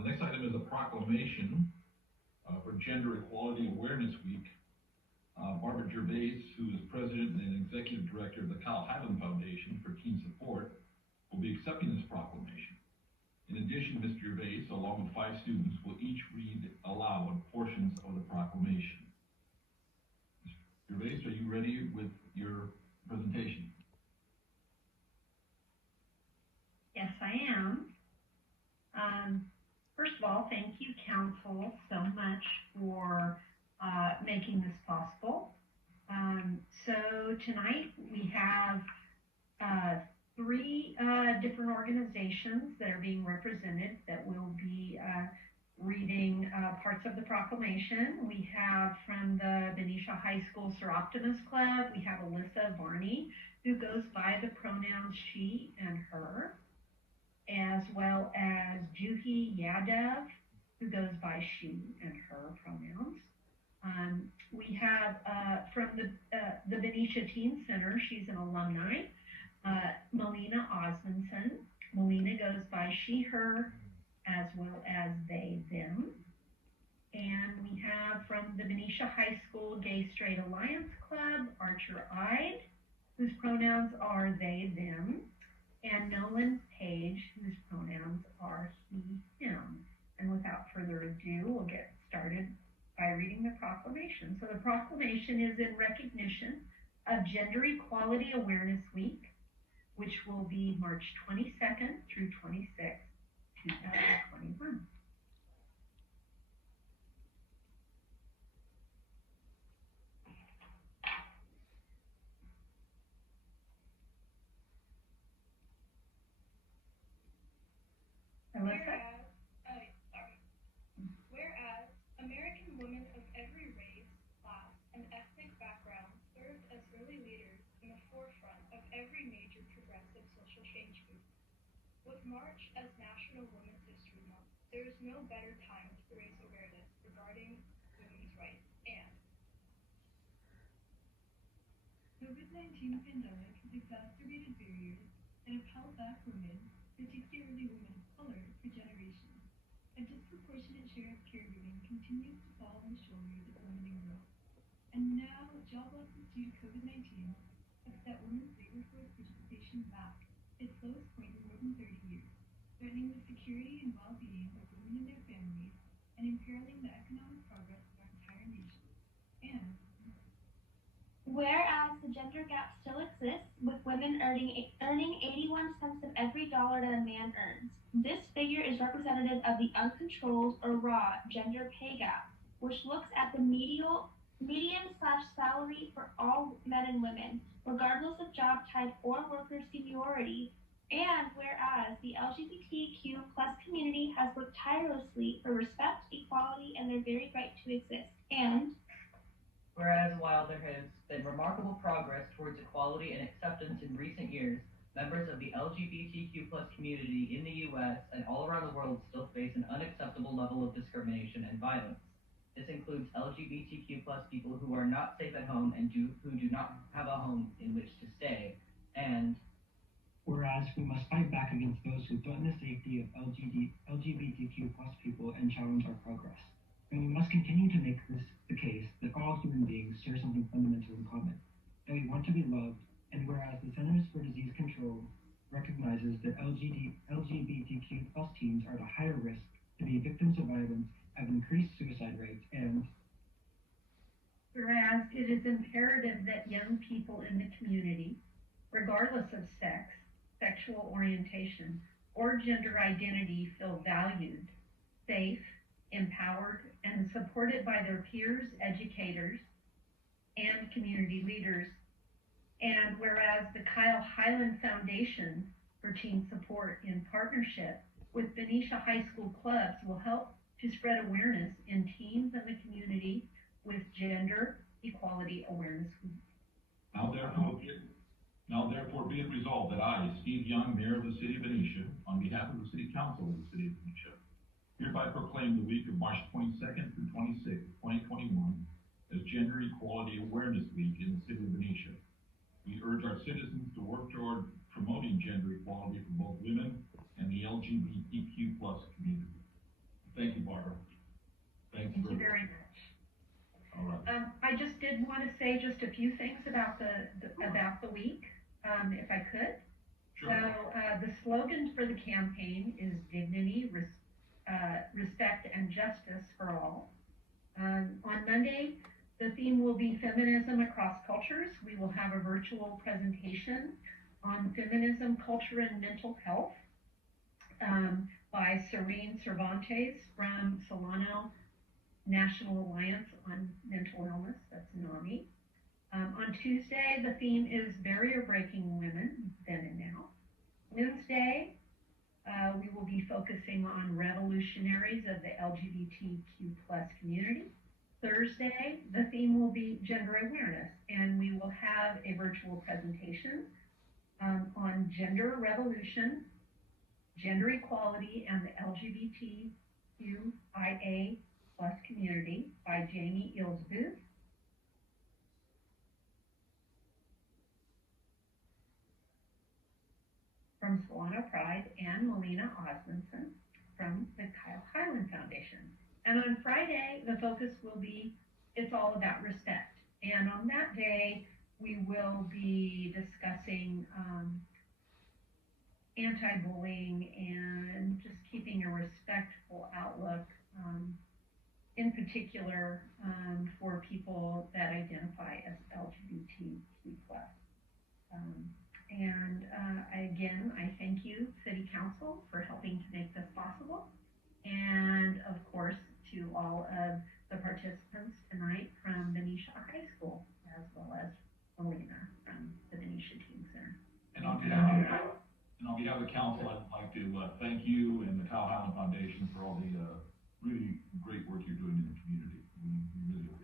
The next item is a proclamation for Gender Equality Awareness Week. Barbara Gervais, who is President and Executive Director of the Kyle Hyland Foundation for Teen Support, will be accepting this proclamation. In addition, Ms. Gervais, along with 5 students, will each read aloud portions of the proclamation. Ms. Gervais, are you ready with your presentation? Yes, I am. First of all, thank you, Council, so much for making this possible. So tonight we have 3 different organizations that are being represented that will be reading parts of the proclamation. We have from the Benicia High School Sir Optimus Club, we have Alyssa Varney, who goes by the pronouns she and her, as well as Juhi Yadav, who goes by she and her pronouns. We have from the Benicia Teen Center, she's an alumni, Melina Osmondson. Melina goes by she, her, as well as they, them. And we have from the Benicia High School Gay Straight Alliance Club, Archer Ide, whose pronouns are they, them, and Nolan Page, whose pronouns are he, him. And without further ado, we'll get started by reading the proclamation. So the proclamation is in recognition of Gender Equality Awareness Week, which will be March 22nd through 26th, 2021. Whereas American women of every race, class, and ethnic background served as early leaders in the forefront of every major progressive social change movement. With March as National Women's History Month, there is no better time to raise awareness regarding women's rights. And COVID-19 pandemic has exacerbated barriers that have held back women, particularly women of color, for generations. A disproportionate share of caregiving continues to fall on the shoulders of women and girls. And now, job losses due to COVID-19 have set women's labor force participation back its lowest point in more than 30 years, threatening the security and well-being of women and their families, and imperiling the economic progress of our entire nation. And whereas the gender gap still exists, with women earning 81 cents of every dollar that a man earns. This figure is representative of the uncontrolled or raw gender pay gap, which looks at the median/salary for all men and women, regardless of job type or worker seniority. And whereas the LGBTQ+ community has worked tirelessly for respect, equality, and their very right to exist. And whereas while there has been remarkable progress towards equality and acceptance in recent years, members of the LGBTQ+ community in the U.S. and all around the world still face an unacceptable level of discrimination and violence. This includes LGBTQ+ people who are not safe at home and who do not have a home in which to stay. And whereas we must fight back against those who threaten the safety of LGBTQ+ people and challenge our progress. And we must continue to make this the case that all human beings share something fundamental in common, that we want to be loved. And whereas the Centers for Disease Control recognizes that LGBTQ+ teens are at a higher risk to be victims of violence, have increased suicide rates, and whereas it is imperative that young people in the community, regardless of sex, sexual orientation, or gender identity, feel valued, safe, empowered, and supported by their peers, educators, and community leaders. And whereas the Kyle Hyland Foundation for Teen Support, in partnership with Benicia High School clubs, will help to spread awareness in teens and the community with Gender Equality Awareness Week. Now therefore be it resolved that I, Steve Young, Mayor of the City of Benicia, on behalf of the City Council of the City of Benicia, hereby proclaim the week of March 22nd through 26th, 2021 as Gender Equality Awareness Week in the City of Benicia. We urge our citizens to work toward promoting gender equality for both women and the LGBTQ+ community. Thank you, Barbara. Thanks Thank for, you very much. all right. I just did want to say just a few things about about the week, if I could. Sure. So the slogan for the campaign is dignity, respect, and justice for all. On Monday, the theme will be feminism across cultures. We will have a virtual presentation on feminism, culture, and mental health by Serene Cervantes from Solano National Alliance on Mental Illness, that's NAMI. On Tuesday, the theme is barrier breaking women, then and now. Wednesday, we will be focusing on revolutionaries of the LGBTQ plus community. Thursday, the theme will be gender awareness, and we will have a virtual presentation on gender revolution, gender equality, and the LGBTQIA plus community by Jamie Ilsbooth. From Solano Pride, and Melina Osmondson from the Kyle Hyland Foundation. And on Friday, the focus will be, it's all about respect. And on that day, we will be discussing anti-bullying and just keeping a respectful outlook, in particular for people that identify as LGBTQ+. Again, I thank you, City Council, for helping to make this possible. And of course, to all of the participants tonight from Benicia High School, as well as Melina from the Benicia Teen Center. And on behalf of the council, I'd like to thank you and the Kyle Hyland Foundation for all the really great work you're doing in the community. We really appreciate it.